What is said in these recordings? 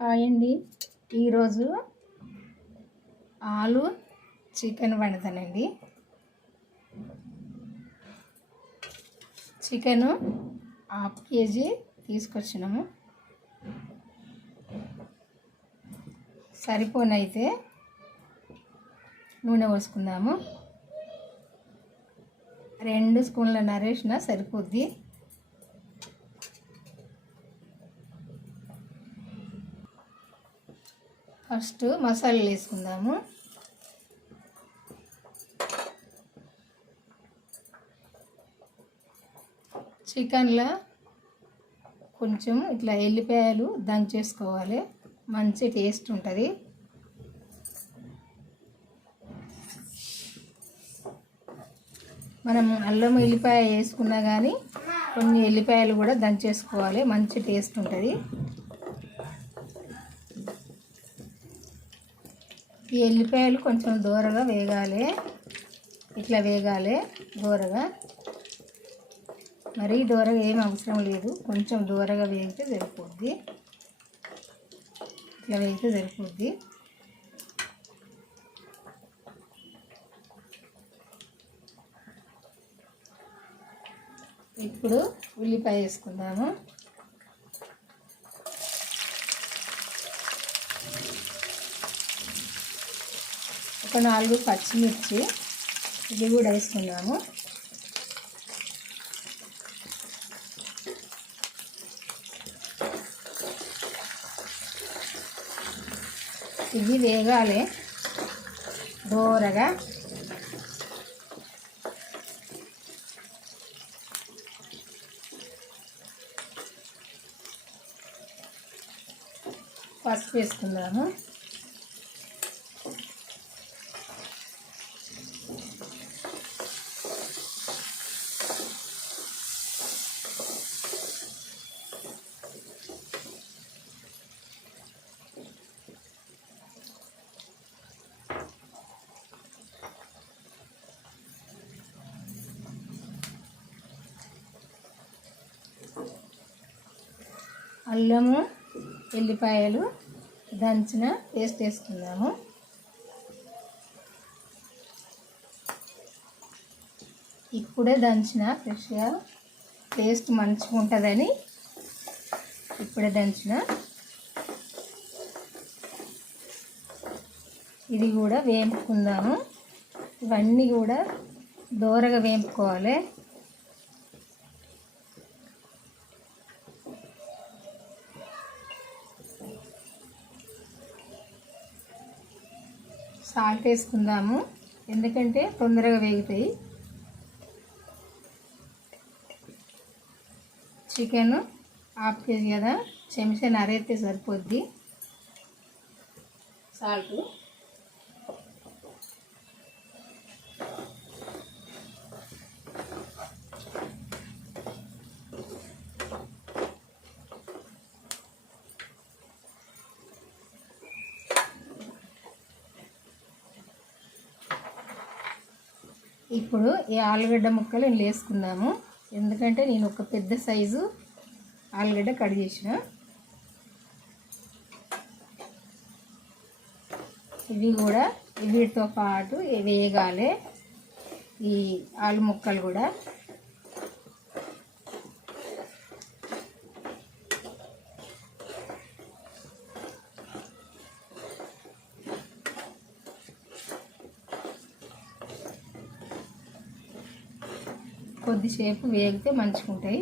Hi అండి. ఈరోజు aloo chicken వండుతానండి. చికెను 1/2 కేజీ తీసుకొచ్చినాము. సరిపోనైతే నూనె పోసుకుందాము. 2 స్పూన్ల నరేసిన సరిపోద్ది. ఫస్ట్ మసాలాలు వేసుకుందాము. చికెన్లో కొంచెం ఇట్లా ఎల్లిపాయలు దంచేసుకోవాలి, మంచి టేస్ట్ ఉంటుంది. మనం అల్లం ఎల్లిపాయ వేసుకున్నా కానీ కొన్ని ఎల్లిపాయలు కూడా దంచేసుకోవాలి, మంచి టేస్ట్ ఉంటుంది. ఈ ఎల్లిపాయలు కొంచెం దూరగా వేగాలి, ఇట్లా వేగాలి దూరగా. మరీ దూరగా ఏం అవసరం లేదు, కొంచెం దూరగా వేగితే సరిపోద్ది. ఇట్లా వేగితే సరిపోద్ది. ఇప్పుడు ఉల్లిపాయ వేసుకుందాము. ఒక 4 పచ్చిమిర్చి ఇది కూడా వేసుకున్నాము. ఇది వేగాలి దోరగా. పసుపు వేసుకుందాము. అల్లము ఎల్లిపాయలు దంచిన పేస్ట్ వేసుకుందాము. ఇప్పుడే దంచిన ఫ్రెష్గా టేస్ట్ మంచిగా ఉంటుందని ఇప్పుడే దంచిన. ఇది కూడా వేపుకుందాము. ఇవన్నీ కూడా దోరగా వేపుకోవాలి. సాల్ట్ వేసుకుందాము, ఎందుకంటే తొందరగా వేగుతాయి. చికెన్ 1/2 కేజీ కదా, చెంచా నరైతే సరిపోద్ది. సాల్ట్ ఇప్పుడు ఈ ఆలుగడ్డ ముక్కలు ఇందులో వేసుకుందాము. ఎందుకంటే నేను ఒక పెద్ద సైజు ఆలుగడ్డ కట్ చేసిన. ఇవి కూడా వీటితో పాటు వేగాలి ఈ ఆలు ముక్కలు కూడా. కొద్దిసేపు వేగితే మంచిగా ఉంటాయి.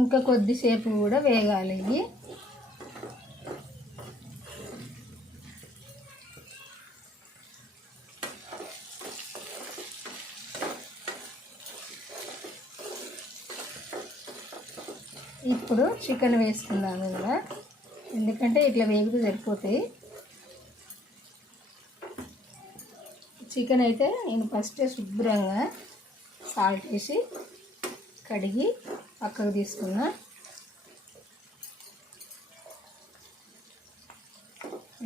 ఇంకా కొద్దిసేపు కూడా వేగాలి ఇవి. ఇప్పుడు చికెన్ వేసుకుందాము ఇలా, ఎందుకంటే ఇట్లా వేగితే సరిపోతాయి. చికెన్ అయితే నేను ఫస్ట్ శుభ్రంగా సాల్ట్ వేసి కడిగి పక్కకు తీసుకున్నా.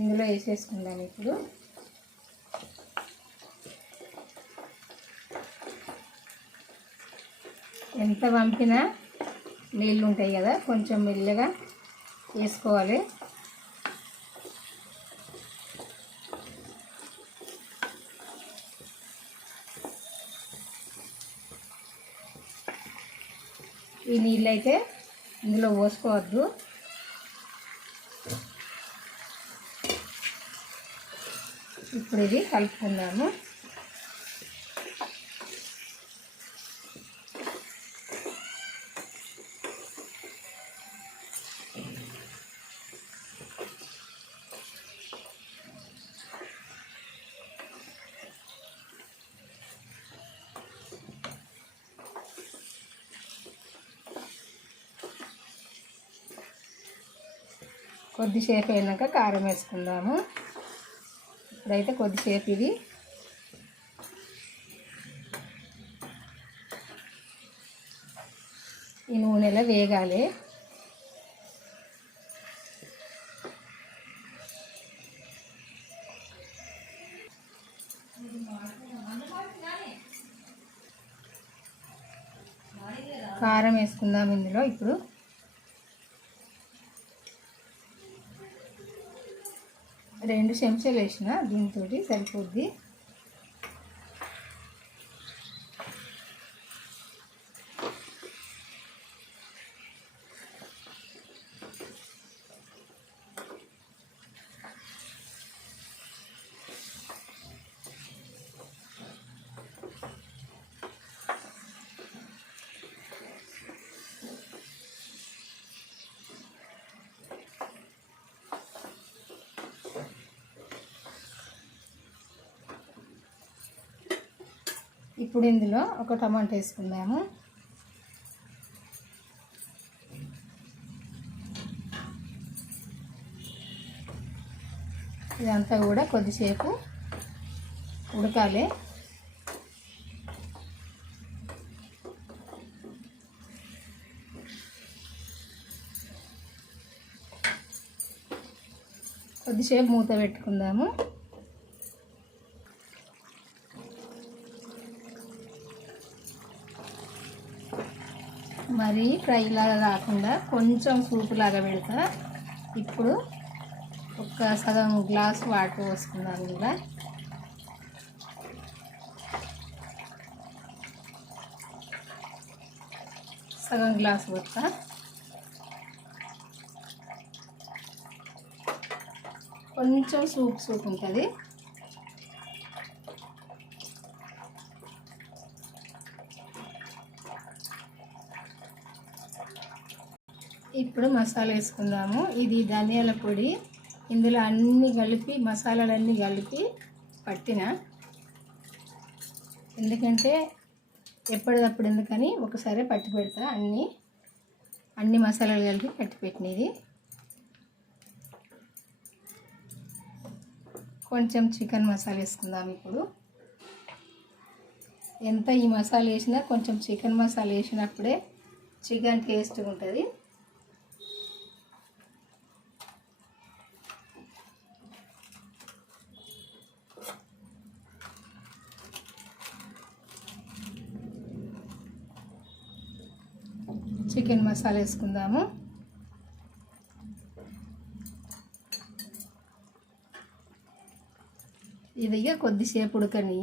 ఇందులో వేసేసుకుందాం ఇప్పుడు. ఎంత వంపినా నీళ్ళు ఉంటాయి కదా, కొంచెం మెల్లగా వేసుకోవాలి. ఈ నీళ్ళు అయితే ఇందులో పోసుకోవద్దు. ఇప్పుడు ఇది కలుపుకుందాము. కొద్దిసేపు అయినాక కారం వేసుకుందాము. ఇప్పుడైతే కొద్దిసేపు ఇది ఈ నూనెలో వేగాలి. కారం వేసుకుందాం ఇందులో. ఇప్పుడు 2 చెంచాలు వేసిన, దీంతో సరిపోద్ది. ఇప్పుడు ఇందులో ఒక టమాటా వేసుకుందాము. ఇదంతా కూడా కొద్దిసేపు ఉడకాలి. కొద్దిసేపు మూత పెట్టుకుందాము. మరి ఫ్రై లాగా కాకుండా కొంచెం సూప్ లాగా పెడతా. ఇప్పుడు ఒక సగం గ్లాస్ వాటర్ పోసుకున్నాను. ఇలా సగం గ్లాస్ పోస్తా. కొంచెం సూప్ ఉంటుంది. ఇప్పుడు మసాలా వేసుకుందాము. ఇది ధనియాల పొడి. ఇందులో అన్నీ కలిపి, మసాలాలన్నీ కలిపి పట్టిన, ఎందుకంటే ఎప్పటిదప్పుడు ఎందుకని ఒకసారి పట్టి పెడతా. అన్ని మసాలాలు కలిపి పట్టి పెట్టినది. కొంచెం చికెన్ మసాలా వేసుకుందాం. ఇప్పుడు ఎంత ఈ మసాలా వేసినా కొంచెం చికెన్ మసాలా వేసినప్పుడే చికెన్ టేస్ట్గా ఉంటుంది. చికెన్ మసాలా వేసుకుందాము. ఇది కొద్దిసేపు ఉడకని.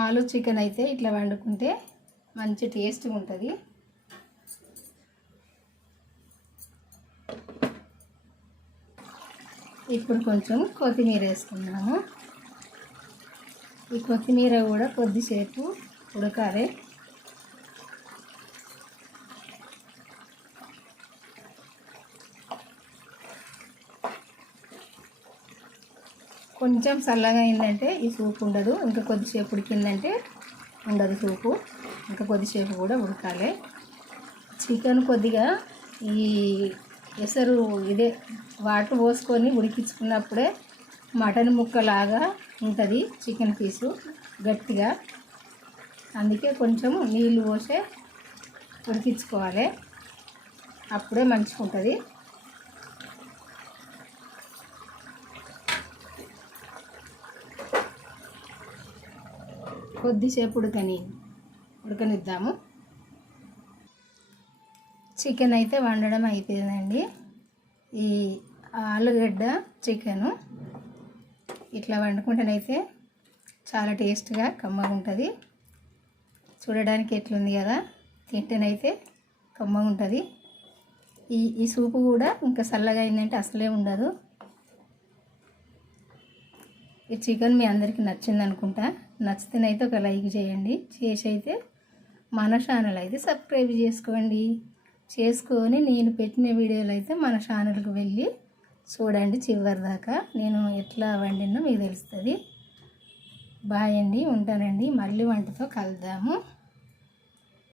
ఆలు చికెన్ అయితే ఇట్లా వండుకుంటే మంచి టేస్ట్గా ఉంటుంది. ఇప్పుడు కొంచెం కొత్తిమీర వేసుకున్నాము. ఈ కొత్తిమీర కూడా కొద్దిసేపు ఉడకాలి. కొంచెం చల్లగా అయిందంటే ఈ సూప్ ఉండదు. ఇంకా కొద్దిసేపు ఉడికిందంటే ఉండదు సూపు. ఇంకా కొద్దిసేపు కూడా ఉడకాలి. చికెన్ కొద్దిగా ఈ ఎసరు ఇదే వాటర్ పోసుకొని ఉడికించుకున్నప్పుడే మటన్ ముక్కలాగా ఉంటుంది చికెన్ పీసు గట్టిగా. అందుకే కొంచెం నీళ్ళు పోసే ఉడికించుకోవాలి, అప్పుడే మంచిగా ఉంటుంది. కొద్దిసేపు ఉడకనిద్దాము. చికెన్ అయితే వండడం అయిపోయిందండి. ఈ ఆలుగడ్డ చికెను ఇట్లా వండుకుంటేనైతే చాలా టేస్ట్గా కమ్మగా ఉంటుంది. చూడడానికి ఎట్లుంది కదా, తింటేనైతే కమ్మగా ఉంటుంది. ఈ సూపు కూడా ఇంకా చల్లగా అయిందంటే అసలే ఉండదు. ఈ చికెన్ మీ అందరికీ నచ్చింది అనుకుంటా. నచ్చితేనైతే ఒక లైక్ చేయండి. చేసి అయితే మన ఛానల్ అయితే సబ్స్క్రైబ్ చేసుకొని నేను పెట్టిన వీడియోలు అయితే మన ఛానల్కి వెళ్ళి చూడండి చివరి దాకా. నేను ఎట్లా వండినో మీకు తెలుస్తుంది. బాయ్ అండి, ఉంటానండి. మళ్ళీ వంటతో కలుద్దాము.